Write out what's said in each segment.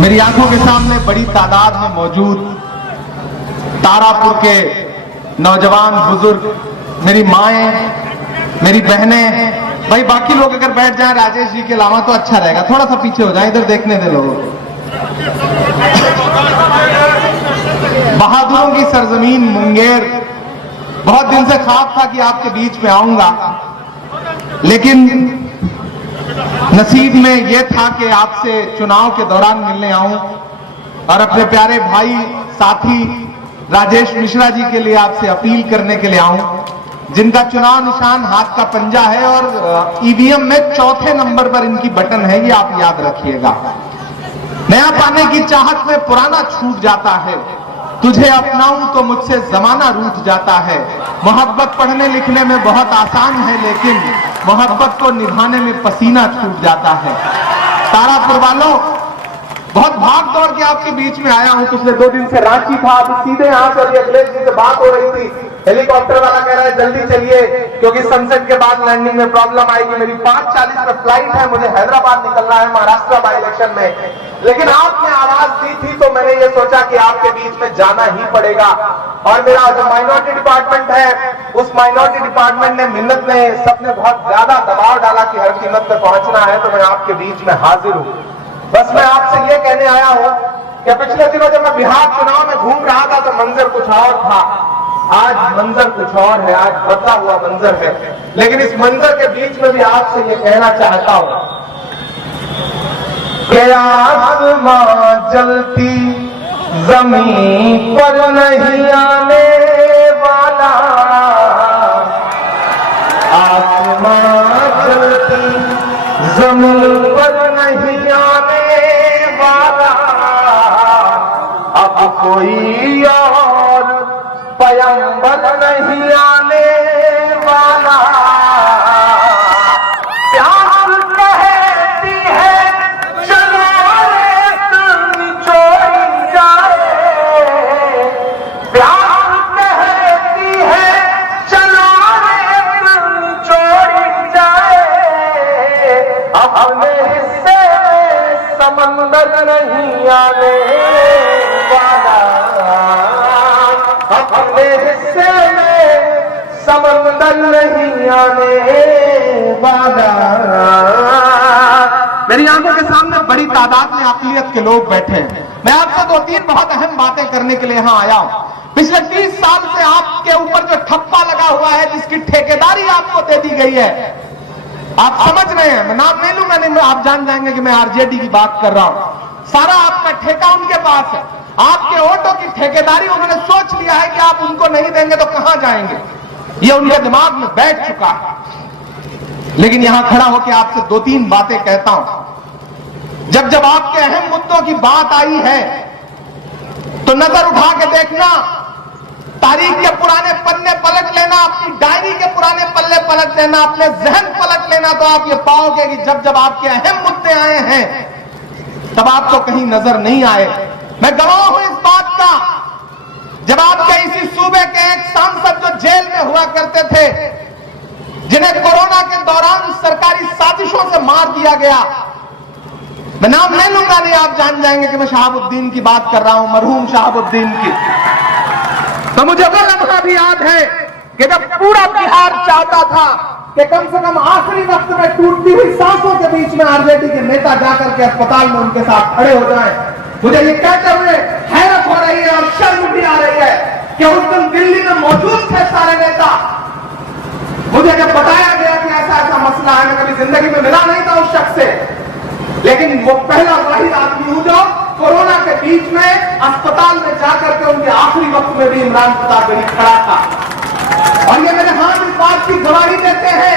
मेरी आंखों के सामने बड़ी तादाद में मौजूद तारापुर के नौजवान बुजुर्ग, मेरी माएं, मेरी बहनें, भाई बाकी लोग अगर बैठ जाएं राजेश जी के अलावा तो अच्छा रहेगा, थोड़ा सा पीछे हो जाए, इधर देखने दे लोगों को। बहादुरों की सरजमीन मुंगेर, बहुत दिन से ख्वाब था कि आपके बीच में आऊंगा, लेकिन नसीब में यह था कि आपसे चुनाव के दौरान मिलने आऊं और अपने प्यारे भाई साथी राजेश मिश्रा जी के लिए आपसे अपील करने के लिए आऊं, जिनका चुनाव निशान हाथ का पंजा है और ईवीएम में चौथे नंबर पर इनकी बटन है, ये आप याद रखिएगा। नया पाने की चाहत में पुराना छूट जाता है, तुझे अपनाऊं तो मुझसे जमाना रूठ जाता है। मोहब्बत पढ़ने लिखने में बहुत आसान है, लेकिन मोहब्बत को निभाने में पसीना छूट जाता है। तारापुर वालों, बहुत भाग दौड़ के आपके बीच में आया हूं। पिछले 2 दिन से रांची था, अभी सीधे यहां से अखिलेश जी से बात हो रही थी, हेलीकॉप्टर वाला कह रहा है जल्दी चलिए क्योंकि सनसेट के बाद लैंडिंग में प्रॉब्लम आएगी। मेरी 5:40 पर फ्लाइट है, मुझे हैदराबाद निकलना है महाराष्ट्र बाई इलेक्शन में। लेकिन आपने आवाज दी थी तो मैंने ये सोचा कि आपके बीच में जाना ही पड़ेगा। और मेरा जो माइनॉरिटी डिपार्टमेंट है, उस माइनॉरिटी डिपार्टमेंट ने, मिन्नत ने, सबने बहुत ज्यादा दबाव डाला कि हर कीमत पर पहुंचना है, तो मैं आपके बीच में हाजिर हूं। बस मैं आपसे ये कहने आया हूं कि पिछले दिनों जब मैं बिहार चुनाव में घूम रहा था तो मंजर कुछ और था, आज मंजर कुछ और है, आज बदला हुआ मंजर है। लेकिन इस मंजर के बीच में भी आपसे ये कहना चाहता हूं कि आसमां जलती जमीन पर नहीं आने वाला, आसमां जलती जमीन पर नहीं आने वाला, अब कोई और पैगंबर नहीं आने वाला। प्यार कहती है चलो रेत निचोड़ी जाए, प्यार कहती है चलो रेत निचोड़ी जाए, अपने हिस्से में समंदर नहीं आने वाला, अपने हिस्से में समंदर नहीं आने वाला। मेरी आंखों के सामने बड़ी तादाद में अक़लियत के लोग बैठे हैं। मैं आपसे 2-3 बहुत अहम बातें करने के लिए यहां आया हूं। पिछले 30 साल से आपके ऊपर जो ठप्पा लगा हुआ है, जिसकी ठेकेदारी आपको दे दी गई है, आप समझ रहे हैं, मैं नाम नहीं लूंगा, नहीं आप जान जाएंगे कि मैं आरजेडी की बात कर रहा हूं। सारा आपका ठेका उनके पास है, आपके वोटों की ठेकेदारी उन्होंने सोच लिया है कि आप उनको नहीं देंगे तो कहां जाएंगे, ये उनके दिमाग में बैठ चुका है। लेकिन यहां खड़ा होकर आपसे 2-3 बातें कहता हूं। जब जब आपके अहम मुद्दों की बात आई है तो नजर उठा के देखना, तारीख के पुराने पन्ने पलट लेना, अपनी डायरी के पुराने पल्ले पलट लेना, अपने जहन पलट लेना, तो आप ये पाओगे कि जब जब आपके अहम मुद्दे आए हैं तब आपको कहीं नजर नहीं आए। मैं गवाह हूं इस बात का, जब आपके इसी सूबे के एक सांसद जो जेल में हुआ करते थे, जिन्हें कोरोना के दौरान सरकारी साजिशों से मार दिया गया, मैं नाम नहीं लूंगा, नहीं आप जान जाएंगे कि मैं शहाबुद्दीन की बात कर रहा हूं, मरहूम शहाबुद्दीन की। तो मुझे वो लम्हा भी याद है कि जब पूरा बिहार चाहता था कि कम से कम आखिरी वक्त में टूटती हुई सांसों के बीच में आरजेडी के नेता जाकर के अस्पताल में उनके साथ खड़े हो जाएं, मुझे ये कहते हुए हैरत हो रही है और शर्म भी आ रही है कि उस दिन दिल्ली में मौजूद थे सारे नेता। मुझे जब बताया गया कि ऐसा ऐसा मसला है, मैं कभी जिंदगी में मिला नहीं था उस शख्स से, लेकिन वो पहला वाहिद आदमी हूं जो कोरोना के बीच में अस्पताल में जाकर के उनके आखिरी वक्त में भी इमरान प्रताप बेली खड़ा था। और ये मेरे हाथ इस बात की गवाही देते हैं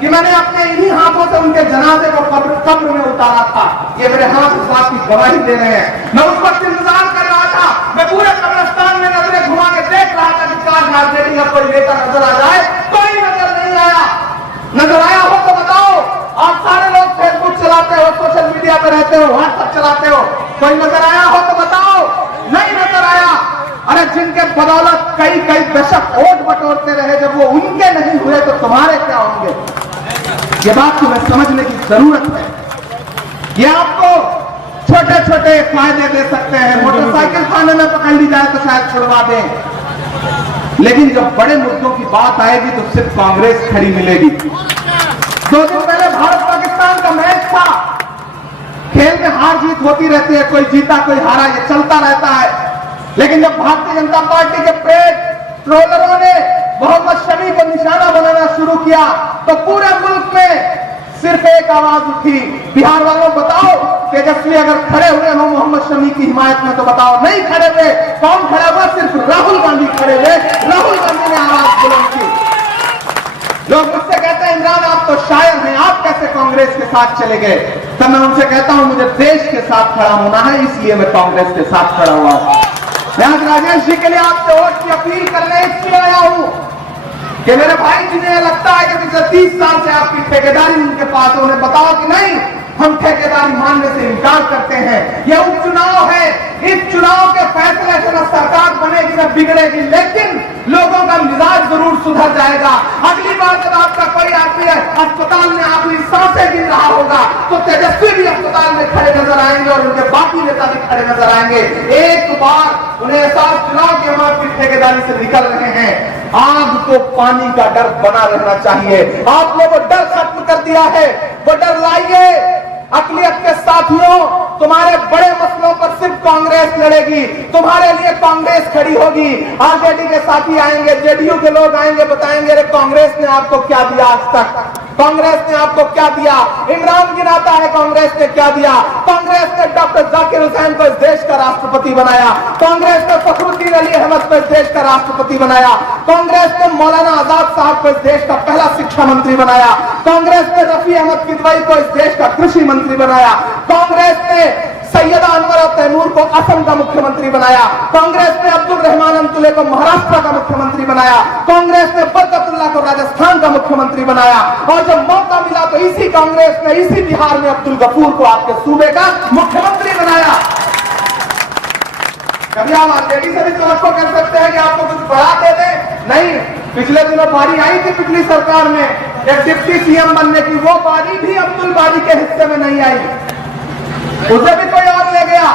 कि मैंने अपने इन्हीं हाथों से उनके जनाजे को कब्र में उतारा था। ये मेरे हाथ इस बात की गवाही दे रहे हैं। मैं उस वक्त इंतजार कर रहा था, मैं पूरे कब्रिस्तान में नजरें घुमा के देख रहा था कि काश आरजेडी का कोई नेता नजर आ जाए, कोई नजर नहीं आया। नजर आया हो तो बताओ। आप सारे लोग फेसबुक चलाते हो, सोशल मीडिया पे रहते हो, व्हाट्सएप चलाते हो, कोई नजर आया हो तो बताओ। नहीं नजर आया। अरे जिनके बदौलत कई कई दशक वोट बटोरते रहे, जब वो उनके नहीं हुए तो तुम्हारे क्या होंगे? ये बात तुम्हें समझने की जरूरत है। ये आपको छोटे छोटे फायदे दे सकते हैं, मोटरसाइकिल थाने में पकड़ ली जाए तो शायद छुड़वा दें, लेकिन जब बड़े मुद्दों की बात आएगी तो सिर्फ कांग्रेस खड़ी मिलेगी। 2 दिन पहले भारत पाकिस्तान का मैच था, खेल में हार जीत होती रहती है, कोई जीता कोई हारा, ये चलता रहता है। लेकिन जब भारतीय जनता पार्टी के पेट ट्रोलरों ने मोहम्मद शमी को निशाना बनाना शुरू किया तो पूरे मुल्क में सिर्फ एक आवाज उठी, बिहार वालों बताओ तेजस्वी अगर खड़े हुए हो मोहम्मद शमी की हिमायत में तो बताओ। नहीं खड़े हुए, कौन खड़ा हुआ? सिर्फ राहुल गांधी खड़े हुए। राहुल गांधी ने आवाज बुलंद की। लोग मुझसे कहते हैं इमरान आप तो शायर हैं, आप कैसे कांग्रेस के साथ चले गए? तब मैं उनसे कहता हूं मुझे देश के साथ खड़ा होना है, इसलिए मैं कांग्रेस के साथ खड़ा हुआ हूं। मैं आज राजेश जी के लिए आपसे वोट की अपील करने इसलिए आया हूं कि मेरे भाई जिन्हें लगता है कि पिछले 30 साल से आपकी ठेकेदारी उनके पास है, उन्हें बताओ कि नहीं, हम ठेकेदारी मानने से इनकार करते हैं। यह उपचुनाव है, इस चुनाव के फैसले से न सरकार बनेगी न बिगड़ेगी, लेकिन लोगों का मिजाज जरूर सुधर जाएगा। अगली बार जब आपका कोई आदमी अस्पताल में आखिरी सांसें गिन रहा होगा तो तेजस्वी भी अस्पताल में खड़े नजर आएंगे और उनके बाकी नेता भी खड़े नजर आएंगे। एक बार उन्हें एहसास दिलाओ कि हम आपकी ठेकेदारी से निकल रहे हैं। आग को पानी का डर बना रहना चाहिए। आप लोगों को डर खत्म कर दिया है, वो डर लाइए। अकलियत के साथियों, तुम्हारे बड़े मसलों पर सिर्फ कांग्रेस लड़ेगी, तुम्हारे लिए कांग्रेस खड़ी होगी। आरजेडी के साथी आएंगे, जेडीयू के लोग आएंगे, बताएंगे अरे कांग्रेस ने आपको क्या दिया आज तक, कांग्रेस ने आपको क्या दिया। इमरान गिनाता है कांग्रेस ने क्या दिया। कांग्रेस ने डॉक्टर जाकिर हुसैन को इस देश का राष्ट्रपति बनाया, कांग्रेस ने फखरुद्दीन अली अहमद को इस देश का राष्ट्रपति बनाया, कांग्रेस ने मौलाना आजाद साहब को इस देश का पहला शिक्षा मंत्री बनाया, कांग्रेस ने रफी अहमद किदवई को इस देश का कृषि मंत्री बनाया, कांग्रेस ने सैयदा अनवर और तैमूर को असम का मुख्यमंत्री बनाया, कांग्रेस ने अब्दुल रहमान अंतुले को महाराष्ट्र का मुख्यमंत्री बनाया, कांग्रेस ने बरकतुल्लाह को राजस्थान का मुख्यमंत्री बनाया, और जब मौका मिला तो इसी कांग्रेस ने इसी बिहार में अब्दुल गफूर को आपके सूबे का मुख्यमंत्री बनाया। कभी आप आरजेडी से भी तो कर सकते हैं कि आपको कुछ बढ़ा दे दे, नहीं। पिछले दिनों बारी आई थी पिछली सरकार में एक डिप्टी सीएम बनने की, वो बारी भी अब्दुल बारी के हिस्से में नहीं आई, उसे भी कोई और ले गया।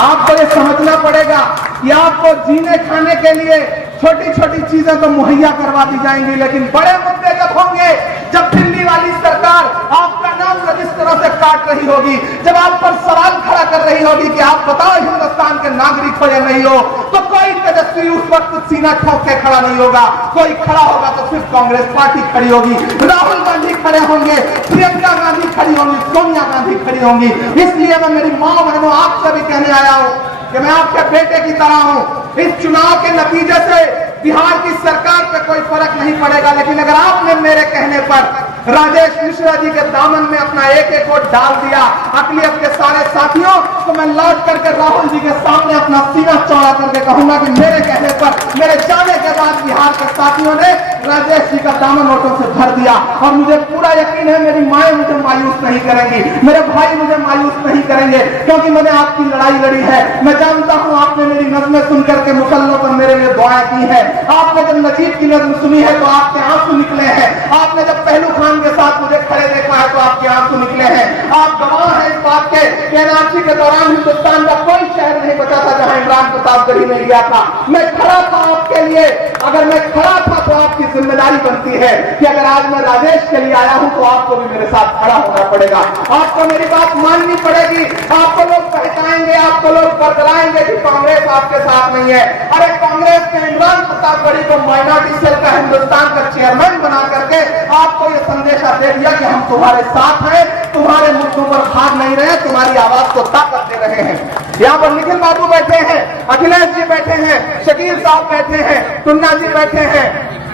आपको ये समझना पड़ेगा कि आपको जीने खाने के लिए छोटी छोटी चीजें तो मुहैया करवा दी जाएंगी, लेकिन बड़े मुद्दे जब होंगे, जब दिल्ली वाली सरकार आपका नाम रजिस्टरों से काट रही होगी, जब आप पर सवाल खड़ा कर रही होगी कि आप बताओ हिंदुस्तान के नागरिक हो या नहीं हो, तो कोई तेजस्वी उस वक्त सीना ठोक के खड़ा नहीं होगा। कोई खड़ा होगा तो सिर्फ कांग्रेस पार्टी खड़ी होगी, राहुल गांधी खड़े होंगे, प्रियंका गांधी खड़ी होंगी, सोनिया गांधी खड़ी होंगी। इसलिए मैं मेरी माँ बहनों आपसे भी कहने आया हूँ कि मैं आपके बेटे की तरह हूँ। इस चुनाव के नतीजे से बिहार की सरकार पे कोई फर्क नहीं पड़ेगा, लेकिन अगर आपने मेरे कहने पर राजेश मिश्रा जी के दामन में अपना एक एक वोट डाल दिया अकलियत के सारे साथियों, तो मैं लौट करके राहुल जी के सामने अपना सीना चौड़ा करके कहूंगा कि मेरे कहने पर, मेरे जाने के बाद बिहार के साथियों ने राजेश जी का दामन वोटों से भर दिया। और मुझे पूरा यकीन है मेरी माएं मुझे मायूस नहीं करेंगी, मेरे भाई मुझे मायूस नहीं करेंगे, क्योंकि मैंने आपकी लड़ाई लड़ी है। मैं जानता हूं आपने मेरी नज़्में सुनकर के मुसल्लों पर मेरे लिए दुआएं की है। आपने जब नजीब की नज़्म सुनी है तो आपके आंसू निकले हैं। आपने जब पहलू खान के साथ मुझे खड़े देखा है तो आपके आंसू निकले हैं। आप गवाह हैं इस बात के कि एनआरसी के दौरान हिंदुस्तान का कोई शहर नहीं बचा था जहां इमरान प्रतापगढ़ी नहीं गया था। मैं खड़ा था आपके लिए। अगर मैं खड़ा था तो आपकी जिम्मेदारी बनती है कि अगर आज मैं राजेश के लिए आया हूं तो आपको भी मेरे साथ खड़ा होना पड़ेगा, आपको मेरी बात माननी पड़ेगी। आपको लोग बहकाएंगे, आपको लोग बरगलाएंगे कि कांग्रेस आपके साथ नहीं है। अरे कांग्रेस ने इमरान प्रतापगढ़ी को माइनॉरिटी सेल का हिंदुस्तान का चेयरमैन बना करके आपको यह संदेशा दे दिया कि हम तुम्हारे साथ हैं, तुम्हारे मुद्दों पर भाग नहीं रहे, तुम्हारी आवाज को ताकत दे रहे हैं। यहाँ पर निखिल बाबू बैठे हैं, अखिलेश जी बैठे हैं, शकील साहब बैठे हैं, टुन्ना जी बैठे हैं,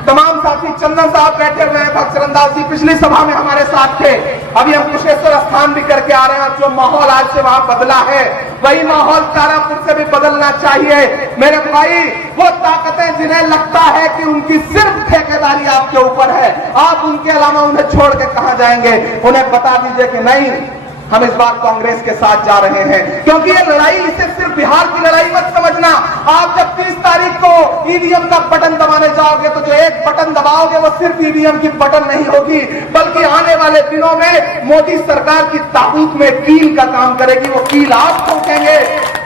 तमाम साथी, चंदन साहब बैठे हुए हैं, भक्तरंदास जी पिछली सभा में हमारे साथ थे। अभी हम कुशेश्वर स्थान भी करके आ रहे हैं। जो माहौल आज से वहां बदला है वही माहौल तारापुर से भी बदलना चाहिए। मेरे भाई, वो ताकतें जिन्हें लगता है कि उनकी सिर्फ ठेकेदारी आपके ऊपर है, आप उनके अलावा उन्हें छोड़ के कहां जाएंगे, उन्हें बता दीजिए कि नहीं, हम इस बार कांग्रेस के साथ जा रहे हैं, क्योंकि ये लड़ाई इसे सिर्फ बिहार की लड़ाई मत समझना। आप जब 30 तारीख को ईवीएम का बटन दबाने जाओगे तो जो एक बटन दबाओगे वो सिर्फ ईवीएम की बटन नहीं होगी, बल्कि आने वाले दिनों में मोदी सरकार की ताबूत में कील का काम करेगी। वो कील आप ठोकेंगे,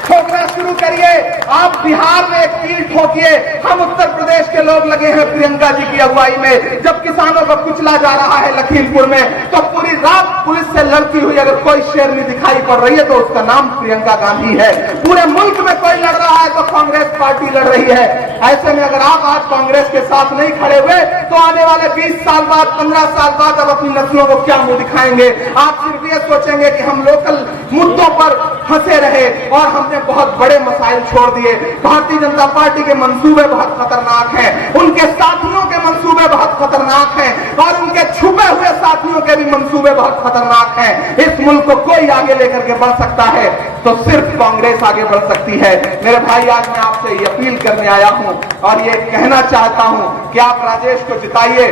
ठोकना शुरू करिए। आप बिहार में एक कील ठोकिए। हम उत्तर प्रदेश के लोग लगे हैं प्रियंका जी की अगुवाई में। जब किसानों को कुचला जा रहा है लखीमपुर में, तो पूरी रात पुलिस से लड़ती हुई अगर कोई शेरनी दिखाई पड़ रही है तो उसका नाम प्रियंका गांधी है। पूरे मुल्क में कोई लड़ रहा है तो कांग्रेस पार्टी लड़ रही है। ऐसे में अगर आप आज कांग्रेस के साथ नहीं खड़े हुए तो आने वाले 20 साल बाद, 15 साल बाद अब अपनी नस्लों को क्या मुंह दिखाएंगे? आप सिर्फ ये सोचेंगे कि हम लोकल मुद्दों पर फंसे रहे और हमने बहुत बड़े मसाइल छोड़ दिए। भारतीय जनता पार्टी के मंसूबे बहुत खतरनाक हैं, उनके साथियों के मंसूबे बहुत खतरनाक हैं और उनके छुपे हुए साथियों के भी मंसूबे बहुत खतरनाक हैं। इस मुल्क को कोई आगे लेकर के बढ़ सकता है तो सिर्फ कांग्रेस आगे बढ़ सकती है। मेरे भाई, आज मैं आपसे ये अपील करने आया हूं और ये कहना चाहता हूं कि आप राजेश को जिताइए।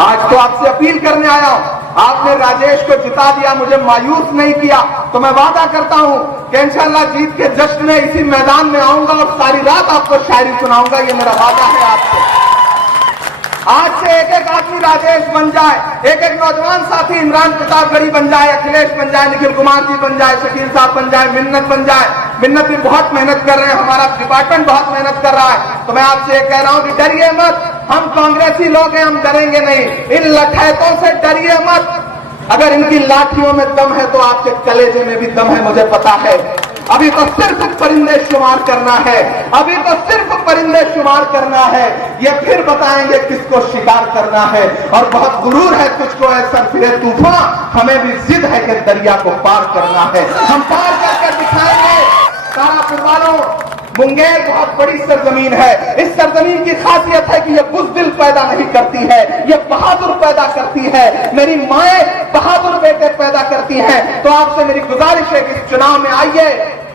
आज तो आपसे अपील करने आया हूं, आपने राजेश को जिता दिया, मुझे मायूस नहीं किया, तो मैं वादा करता हूं कि इंशाअल्लाह जीत के जश्न में इसी मैदान में आऊंगा और सारी रात आपको शायरी सुनाऊंगा। ये मेरा वादा है आपसे। आज से एक एक आदमी राजेश बन जाए, एक एक नौजवान साथी इमरान प्रतापगढ़ी बन जाए, अखिलेश बन जाए, निखिल कुमार जी बन जाए, शकील साहब बन जाए, मिन्नत बन जाए। मिन्नत भी बहुत मेहनत कर रहे हैं, हमारा डिपार्टमेंट बहुत मेहनत कर रहा है। तो मैं आपसे ये कह रहा हूं कि डरिए मत, हम कांग्रेसी लोग हैं, हम डरेंगे नहीं। इन लठैतों से डरिए मत। अगर इनकी लाठियों में दम है तो आपके कलेजे में भी दम है, मुझे पता है। अभी तो सिर्फ परिंदे शुमार करना है, अभी तो सिर्फ परिंदे शुमार करना है। ये फिर बताएंगे किसको शिकार करना है। और बहुत गुरूर है तुझको ऐसा फिरे तूफान, हमें भी जिद है कि दरिया को पार करना है। हम पार करके दिखाएंगे। तारापुर वालों, मुंगेर बहुत बड़ी सरजमीन है। इस सरजमीन की खासियत है कि ये बुज़दिल पैदा नहीं करती है, ये बहादुर पैदा करती है। मेरी माएं बहादुर बेटे पैदा करती हैं। तो आपसे मेरी गुजारिश है कि इस चुनाव में आइए,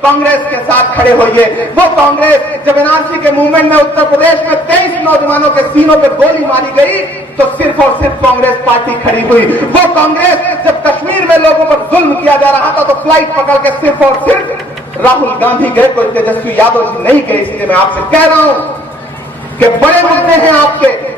कांग्रेस के साथ खड़े होइए। वो कांग्रेस जब एनआरसी के मूवमेंट में उत्तर प्रदेश में 23 नौजवानों के सीनों पे गोली मारी गई तो सिर्फ और सिर्फ कांग्रेस पार्टी खड़ी हुई। वो कांग्रेस जब कश्मीर में लोगों पर जुल्म किया जा रहा था तो फ्लाइट पकड़ के सिर्फ और सिर्फ राहुल गांधी गए, कोई तेजस्वी यादव जी नहीं गए। इसलिए मैं आपसे कह रहा हूं कि बड़े मुद्दे हैं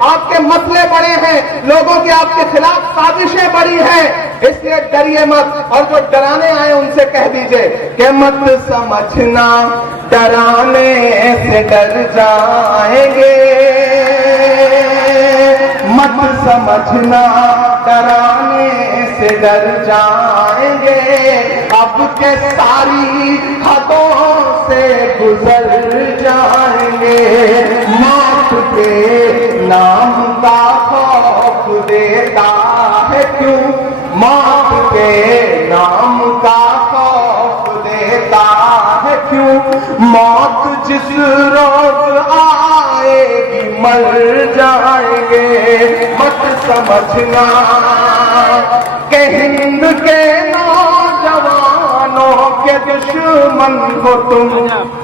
आपके मसले बड़े हैं, लोगों की आपके खिलाफ साजिशें बड़ी हैं, इसलिए डरिए मत। और जो डराने आए उनसे कह दीजिए कि मत समझना डराने से डर जाएंगे, मत समझना डराने से डर जाएंगे, अब के सारी हदों से गुजर जाएंगे। मौत के नाम का खौफ देता है क्यों, मौत के नाम का खौफ देता है क्यों, मौत जिस रोज आएगी मर जाएंगे। मत समझना कि हिंद के नौजवानों के दुश्मन हो तुम।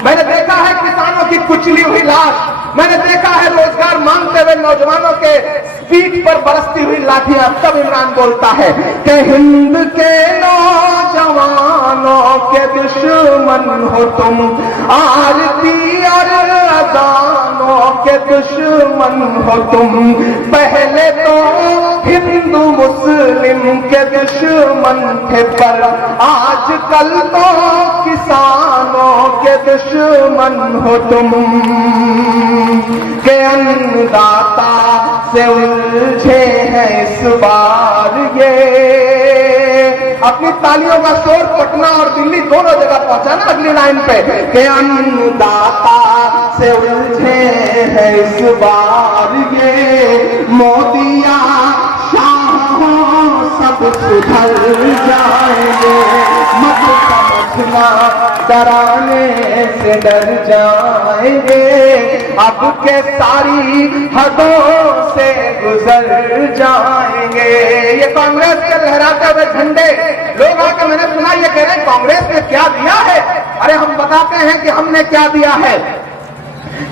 मैंने देखा है किसानों की कुचली हुई लाश, मैंने देखा है रोजगार मांगते हुए नौजवानों के पीठ पर बरसती हुई लाठियां। तब इमरान बोलता है कि हिंद के नौजवानों के दुश्मन हो तुम, आरती और अजानों के दुश्मन हो तुम। पहले तो हिंदू मुस्लिम के दुश्मन थे पर आजकल तो किसानों के दुश्मन हो तुम। के अन्नदाता से उलझे हैं इस बार ये, अपनी तालियों का शोर पटना और दिल्ली दोनों जगह पहुंचा ना अगली लाइन पे। के अन्नदाता से उलझे हैं इस बार ये, मोदिया शाहों सब सुधर जाएंगे। मत समझना डराने से डर जाएंगे, अब के सारी हदों से गुजर जाएंगे। ये कांग्रेस के लहराते हुए झंडे लोग आकर, मैंने सुना ये कह रहे हैं कांग्रेस ने क्या दिया है। अरे हम बताते हैं कि हमने क्या दिया है,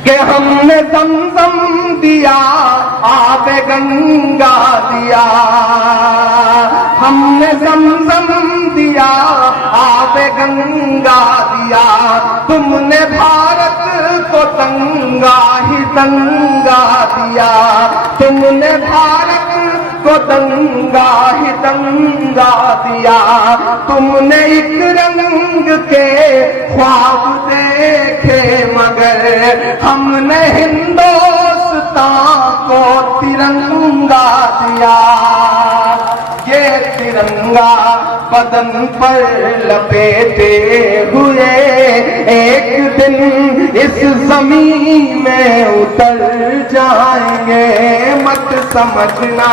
कि हमने ज़मज़म दिया, आबे गंगा दिया, हमने ज़मज़म दिया, आबे गंगा दिया, तुमने भारत को दंगा ही दंगा दिया, तुमने भारत को दंगा ही दंगा दिया, तुमने एक रंग के ख्वाब देखे मगर हमने हिंदुस्तान को तिरंगा दिया। ये तिरंगा बदन पर लपेटे हुए एक दिन इस जमीन में उतर जाएंगे, मत समझना।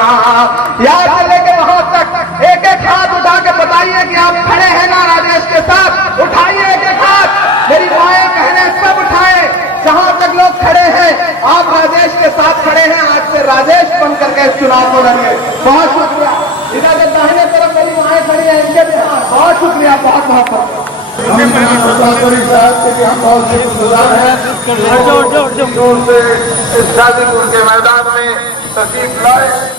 याद चलेंगे वहां तक। एक एक हाथ उठा के बताइए कि आप खड़े हैं ना राजेश के साथ। उठाइए एक एक हाथ, मेरी माएँ बहनें सब उठाए। जहां तक लोग खड़े हैं आप राजेश के साथ खड़े हैं। आज से राजेश बन करके इस चुनाव को लड़ेंगे। बहुत शुक्रिया। इधर दाहिने तरफ मेरी माएँ खड़ी हैं, इनके भी बहुत शुक्रिया, बहुत बहुत इस शादीपुर के मैदान में तशरीफ लाए।